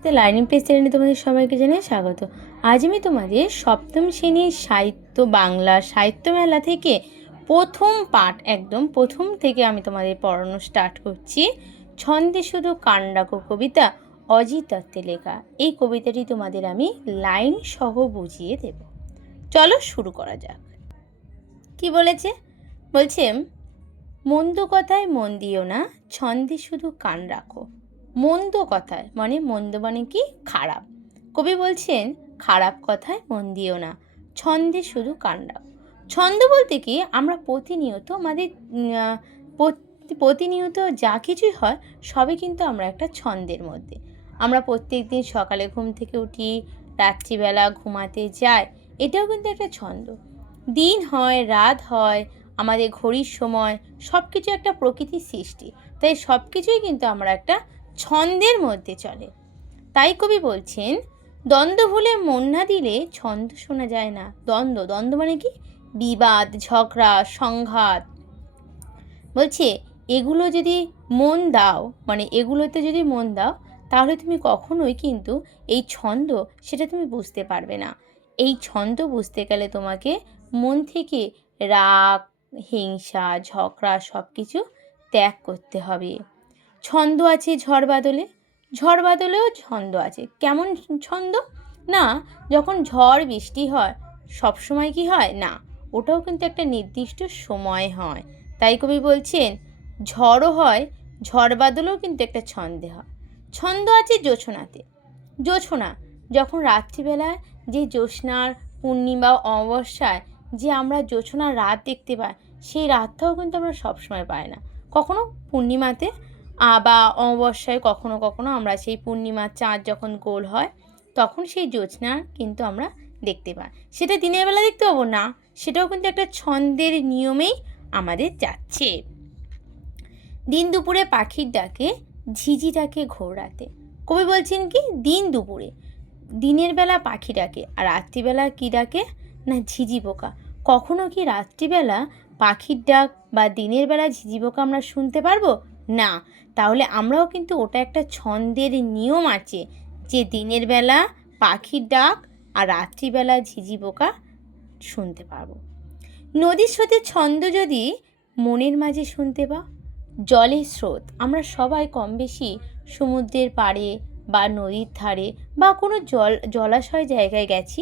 Learning page চ্যানেলে তোমাদের সবাইকে জানাই স্বাগত। আজ আমি তোমাদের সপ্তম শ্রেণীর সাহিত্য বাংলা সাহিত্য মেলা থেকে প্রথম পাঠ, একদম প্রথম থেকে আমি তোমাদের পড়ানো স্টার্ট করছি। ছন্দে শুধু কান ডাকো কবিতা, অজিত দত্তের লেখা। এই কবিতাটি তোমাদের আমি লাইন সহ বুঝিয়ে দেব। চলো শুরু করা যাক। কি বলেছে? বলছে, মন্দ কথায় মন দিও না, ছন্দে শুধু কান রাখো। মন্দ কথায় মানে মন্দ মানে কি? খারাপ। কবি বলছেন খারাপ কথায় মন দিও না, ছন্দে শুধু কান রাখো। ছন্দ বলতে কি, আমরা প্রতিনিয়ত আমাদের প্রতিনিয়ত যা কিছুই হয় সবই কিন্তু আমরা একটা ছন্দের মধ্যে। আমরা প্রত্যেক দিন সকালে ঘুম থেকে উঠি, রাত্রিবেলা ঘুমাতে যাই, এটাও কিন্তু একটা ছন্দ। দিন হয়, রাত হয়, আমাদের ঘড়ির সময়, সব কিছু একটা প্রকৃতির সৃষ্টি। তাই সব কিছুই কিন্তু আমরা একটা ছন্দের মধ্যে চলে। তাই কবি বলছেন, দ্বন্দ্ব ভুলে মন না দিলে ছন্দ শোনা যায় না। দ্বন্দ্ব, দ্বন্দ্ব মানে কি? বিবাদ, ঝগড়া, সংঘাত। বলছে এগুলো যদি মন দাও, মানে এগুলোতে যদি মন দাও, তাহলে তুমি কখনোই কিন্তু এই ছন্দ, সেটা তুমি বুঝতে পারবে না। এই ছন্দ বুঝতে গেলে তোমাকে মন থেকে রাগ, হিংসা, ঝগড়া সব কিছু ত্যাগ করতে হবে। ছন্দ আছে ঝড় বাদলে, ঝড় বাদলেও ছন্দ আছে। কেমন ছন্দ? না, যখন ঝড় বৃষ্টি হয় সব সময় কি হয় না, ওটাও কিন্তু একটা নির্দিষ্ট সময় হয়। তাই কবি বলছেন ঝড়ও হয়, ঝড় বাদলেও কিন্তু একটা ছন্দে হয়। ছন্দ আছে জোছনাতে। জোছনা, যখন রাত্রিবেলায় যে জ্যোৎস্নার পূর্ণিমা অমাবস্যায় যে আমরা জোছনার রাত দেখতে পাই, সেই রাতটাও কিন্তু আমরা সবসময় পাই না। কখনো পূর্ণিমাতে বা অমাবস্যায় কখনো কখনো আমরা সেই পূর্ণিমার চাঁদ যখন গোল হয়, তখন সেই জ্যোৎস্না কিন্তু আমরা দেখতে পাই। সেটা দিনের বেলা দেখতে পাবো না, সেটাও কিন্তু একটা ছন্দের নিয়মেই আমাদের যাচ্ছে। দিন দুপুরে পাখির ডাকে, ঝিঝি ডাকে ঘোর রাতে। কবি বলছেন কি, দিন দুপুরে দিনের বেলা পাখি ডাকে, আর রাত্রিবেলা কী ডাকে? না, ঝিঝি পোকা। কখনো কি রাত্রিবেলা পাখির ডাক বা দিনের বেলা ঝিঝি পোকা আমরা শুনতে পারবো না? তাহলে আমরাও কিন্তু ওটা একটা ছন্দের নিয়ম আছে, যে দিনের বেলা পাখির ডাক আর রাত্রিবেলা ঝিঝি পোকা শুনতে পারবো। নদীর স্রোতের ছন্দ যদি মনের মাঝে শুনতে পাও। জলের স্রোত, আমরা সবাই কম বেশি সমুদ্রের পাড়ে বা নদীর ধারে বা কোনো জলাশয় জায়গায় গেছি,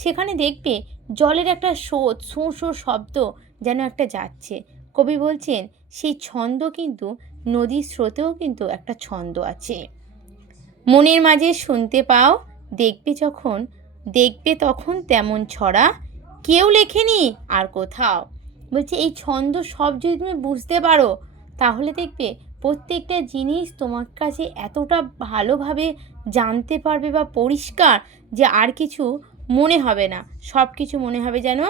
সেখানে দেখবে জলের একটা স্রোত, শোঁ শোঁ শব্দ যেন একটা যাচ্ছে। কবি বলছেন সেই ছন্দ কিন্তু নদীর স্রোতেও কিন্তু একটা ছন্দ আছে। মনের মাঝে শুনতে পাও, দেখবে তখন তেমন ছড়া, কেউ লেখেনি আর কোথাও। বলছে এই ছন্দ সব যদি তুমি বুঝতে পারো, তাহলে দেখবে প্রত্যেকটা জিনিস তোমার কাছে এতটা ভালোভাবে জানতে পারবে বা পরিষ্কার, যে আর কিছু মনে হবে না। সব কিছু মনে হবে যেন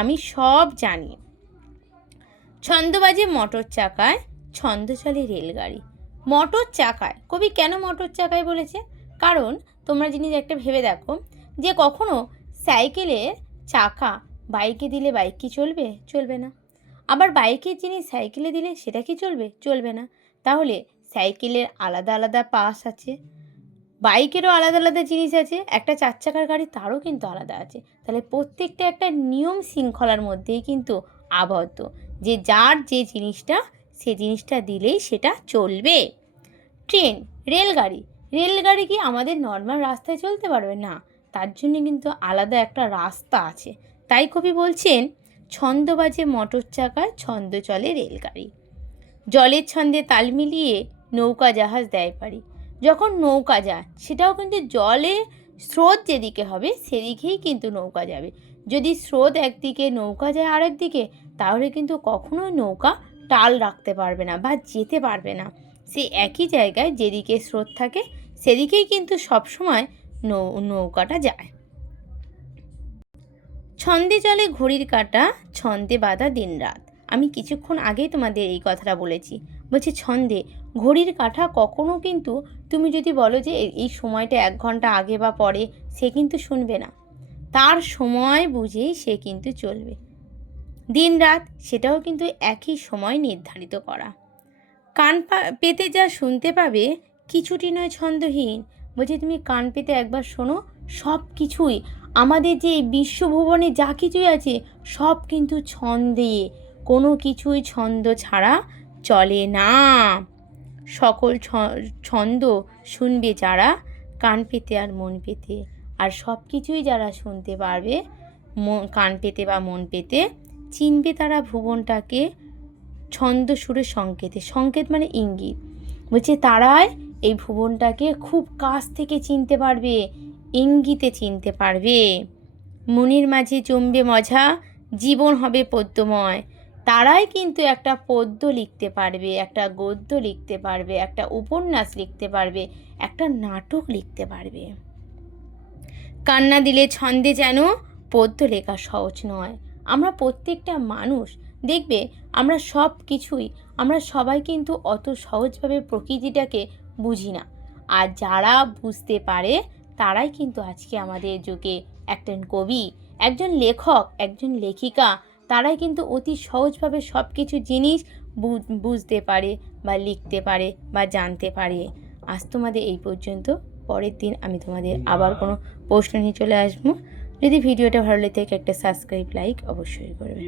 আমি সব জানি। ছন্দ বাজে মোটর চাকায়, ছন্দ চলে রেলগাড়ি। মোটর চাকায়, কবি কেন মোটর চাকায় বলেছে? কারণ তোমরা জিনিস একটা ভেবে দেখো, যে কখনো সাইকেলের চাকা বাইকে দিলে বাইক কি চলবে? চলবে না। আবার বাইকের জিনিস সাইকেলে দিলে সেটা কি চলবে? চলবে না। তাহলে সাইকেলের আলাদা আলাদা পাশ আছে, বাইকেরও আলাদা আলাদা জিনিস আছে, একটা চার চাকার গাড়ি তারও কিন্তু আলাদা আছে। তাহলে প্রত্যেকটা একটা নিয়ম শৃঙ্খলার মধ্যেই কিন্তু আবদ্ধ, যে যার যে জিনিসটা, সে জিনিসটা দিলেই সেটা চলবে। ট্রেন, রেলগাড়ি, রেলগাড়ি কি আমাদের নর্মাল রাস্তায় চলতে পারবে না? তার জন্য কিন্তু আলাদা একটা রাস্তা আছে। তাই কবি বলছেন ছন্দ বাজে মোটর চাকায়, ছন্দ চলে রেলগাড়ি। জলের ছন্দে তাল মিলিয়ে নৌকা জাহাজ দেয় পারি। যখন নৌকা যায়, সেটাও কিন্তু জলে স্রোত যেদিকে হবে সেদিকেই কিন্তু নৌকা যাবে। যদি স্রোত একদিকে, নৌকা যায় আরেক দিকে, তাহলে কিন্তু কখনোই নৌকা টাল রাখতে পারবে না বা যেতে পারবে না। সে একই জায়গায় যেদিকে স্রোত থাকে সেদিকেই কিন্তু সবসময় নৌকাটা যায়। ছন্দে চলে ঘড়ির কাঁটা, ছন্দে বাঁধা দিনরাত। আমি কিছুক্ষণ আগেই তোমাদের এই কথাটা বলেছি। বলছি ছন্দে ঘড়ির কাঁটা কখনো কিন্তু তুমি যদি বলো যে এই সময়টা 1 ঘন্টা আগে বা পরে, সে কিন্তু শুনবে না। তার সময় বুঝেই সে কিন্তু চলবে। দিন রাত সেটাও কিন্তু একই সময় নির্ধারিত করা। কান পেতে যা শুনতে পাবে, কিছুটি নয় ছন্দহীন। বলছে তুমি কান পেতে একবার শোনো, সব কিছুই আমাদের যে এই বিশ্বভুবনে যা কিছুই আছে সব কিন্তু ছন্দে, কোনো কিছুই ছন্দ ছাড়া চলে না। সকল ছন্দ শুনবে যারা কান পেতে আর মন পেতে, আর সব কিছুই যারা শুনতে পারবে কান পেতে বা মন পেতে, চিনবে তারা ভুবনটাকে ছন্দ সুরে সংকেতে। সংকেত মানে ইঙ্গিত। বলছে তারাই এই ভুবনটাকে খুব কাছ থেকে চিনতে পারবে, ইঙ্গিতে চিনতে পারবে। মনের মাঝে জমবে মজা, জীবন হবে পদ্যময়। তারাই কিন্তু একটা পদ্য লিখতে পারবে, একটা গদ্য লিখতে পারবে, একটা উপন্যাস লিখতে পারবে, একটা নাটক লিখতে পারবে। কান্না দিলে ছন্দে যেন পদ্য লেখা সহজ নয়। আমরা প্রত্যেকটা মানুষ দেখবে, আমরা সব কিছুই, আমরা সবাই কিন্তু অত সহজভাবে প্রকৃতিটাকে বুঝি না। আর যারা বুঝতে পারে তারাই কিন্তু আজকে আমাদের যুগে একজন কবি, একজন লেখক, একজন লেখিকা, তারাই কিন্তু অতি সহজভাবে সব কিছু জিনিস বুঝতে পারে বা লিখতে পারে বা জানতে পারে। আজ তোমাদের এই পর্যন্ত। পরের দিন আমি তোমাদের আবার কোনো প্রশ্ন নিয়ে চলে আসবো। যদি ভিডিওটা ভালো লেগে থাকে একটা সাবস্ক্রাইব, লাইক অবশ্যই করবে।